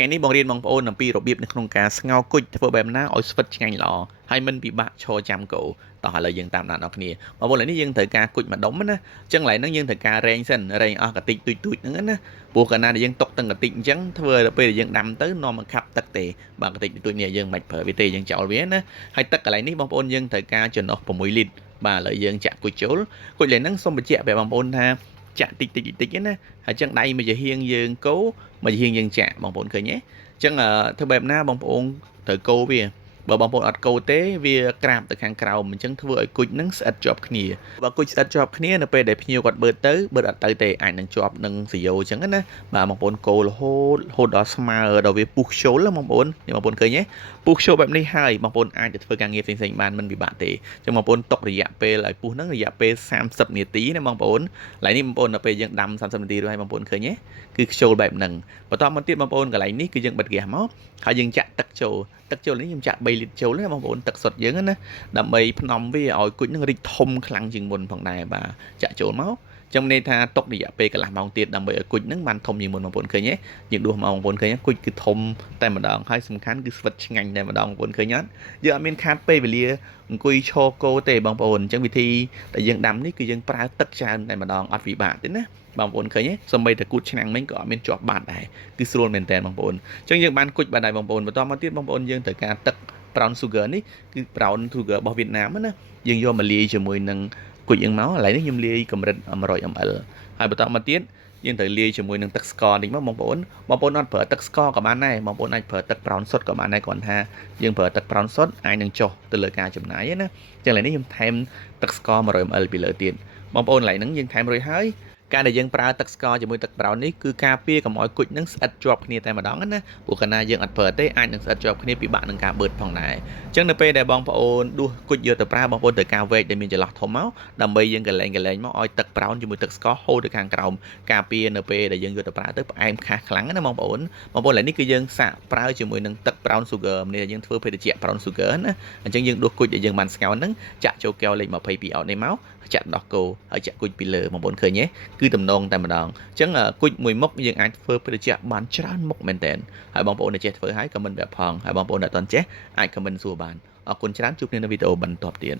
ថ្ងៃនេះបងរៀនបងប្អូនអំពីរបៀបនៅក្នុងការស្ងោរគុជធ្វើបែបណាឲ្យស្វិតឆ្ងាញ់ល្អហើយមិនពិបាកឈរចាំកូរតោះឥឡូវយើងតាមដានដល់គ្នាបងប្អូនឥឡូវនេះយើងត្រូវការគុជមួយដុំណាអញ្ចឹងឥឡូវហ្នឹងយើងត្រូវការរែងសិនរែងអស់កតិចទូចហ្នឹងណាព្រោះកាលណាដែលយើងຕົកទាំងកតិចអញ្ចឹងធ្វើដល់ពេលដែលយើងដាំទៅនាំមកខាប់ទឹកទេបើកតិចទូចនេះយើងមិនប្រើវាទេយើងចោលវាណាហើយទឹកកន្លែងនេះបងប្អូនយើងត្រូវការចំណុះ6លីត្របាទឥឡូវយើងចាក់គុជចូលគុជលេហ្នឹងសូមបញ្ជាក់ប្រាប់បងប្អូនថាចាក់តិចណាហើយចឹងដៃមួយជាហៀងយើងកូរមួយជាហៀងយើងចាក់បងប្អូនឃើញទេចឹងធ្វើបែបណាបងប្អូនត្រូវកូរវាបើបងប្អូនអត់កូរទេវាក្រាបទៅខាងក្រោមអញ្ចឹងធ្វើឲ្យគុជនឹងស្អិតជាប់គ្នាបើគុជស្អិតជាប់គ្នានៅពេលដែលភ្ញៀវគាត់បឺតអត់ទៅទេអាចនឹងជាប់នឹងសយោអញ្ចឹងណាបាទបងប្អូនកូររហូតដល់ស្មើដល់វាពុះខ្ជុលបងប្អូននេះបងប្អូនឃើញទេពុះខ្ជុលបែបនេះហើយបងប្អូនអាចទៅធ្វើការងារផ្សេងៗបានមិនពិបាកទេអញ្ចឹងបងប្អូនទុករយៈពេលឲ្យពុះហ្នឹងរយៈពេល30នាទីណាបងប្អូនឡើយនេះបងប្អូនដល់ពេលយើងដាំ30នាទីរួចហើយបងប្អូនឃើញទេគឺខ្ជុលបែបហ្នឹងបន្តមកទៀតបងប្អូនកន្លែងនេះគឺយើងបិទហ្គាសមកហើយយើងចាក់ទឹកចូលនេះខ្ញុំចាក់3លីត្រចូលណាបងប្អូនទឹកសុទ្ធយើងណាដើម្បីផ្នំវាឲ្យគុជនឹងរីកធំខ្លាំងជាងមុនផងដែរបាទចាក់ចូលមកចាំន័យថាຕົករយៈពេលកន្លះម៉ោងទៀតដើម្បីឲ្យគុជនឹងបានធំជាងមុនបងប្អូនឃើញទេយើងដួសមកបងប្អូនឃើញគុជគឺធំតែម្ដងហើយសំខាន់គឺស្វិតឆ្ងាញ់តែម្ដងបងប្អូនឃើញអត់យើងអត់មានខាតពេលវេលាអង្គុយឈរកោទេបងប្អូនអញ្ចឹងវិធីដែលយើងដាំនេះគឺយើងប្រើទឹកច្រើនតែម្ដងអត់ពិបាកទេណាបងប្អូនឃើញទេសម្បីតែគូតឆ្នាំងមិញក៏អត់មានជាប់បាតដែរគឺស្រួលមែនតើបងប្អូនអញ្ចឹងយើងបានគុជបានដែរបងប្អូនបន្តមកទៀតបងប្អូនយើងត្រូវការទឹក brown sugar នេះគឺ brown sugar របស់វៀតណាមណាយើងយកមកលាយជាមួយនឹងគុជយើងមកឥឡូវនេះខ្ញុំលាយកម្រិត100 ml ហើយបន្តមកទៀតយើងត្រូវលាយជាមួយនឹងទឹកស្ករនេះមកបងប្អូនអត់ប្រើទឹកស្ករក៏បានដែរបងប្អូនអាចប្រើទឹក brown សុទ្ធក៏បានដែរគ្រាន់ថាយើងប្រើទឹក brown សុទ្ធអាចនឹងចុះទៅលើការចំណាយណាអញ្ចឹងឥឡូវនេះខ្ញុំថែមទឹកស្ករ100 ml ពីលើទៀតបងប្អូនឥឡូវហ្នឹងយើងថែមរួចហើយការដែលយើងប្រើទឹកស្ករជាមួយទឹក brown នេះគឺការពារកុំឲ្យគុជនឹងស្អិតជាប់គ្នាតែម្ដងណាព្រោះកាលណាយើងអត់ប្រើទេអាចនឹងស្អិតជាប់គ្នាពិបាកនឹងការបឺតផងដែរអញ្ចឹងនៅពេលដែលបងប្អូនដួសគុជយកទៅប្រើបងប្អូនត្រូវការវែកដែលមានចន្លោះធំមកដើម្បីយើងកលែងមកឲ្យទឹក brown ជាមួយទឹកស្ករហូរទៅខាងក្រោមការពារនៅពេលដែលយើងយកទៅប្រើទៅផ្អែមខាស់ខ្លាំងណាបងប្អូនឥឡូវនេះគឺយើងសាកប្រើជាមួយនឹងទឹក brown sugar នេះយើងធ្វើភេទជ្ជៈ brown sugar ណាអញ្ចឹងយើងដួសគុជដែលយើងបានស្ងោរហ្នឹងចាក់ចូលកែវលេខ22អោតនេះមកចាក់ដោះគោហើយចាក់គុជពីលើបងប្អូនឃើញទេគឺតំណងតែម្ដងអញ្ចឹងគុជមួយមុខយើងអាចធ្វើភេទជ្ជៈបានច្រើនមុខមែនតើហើយបងប្អូនដែលចេះធ្វើហើយខមមិនប្រាប់ផងហើយបងប្អូនដែលអត់ទាន់ចេះអាចខមមិនសួរបានអរគុណច្រើនជួបគ្នានៅវីដេអូបន្តទៀត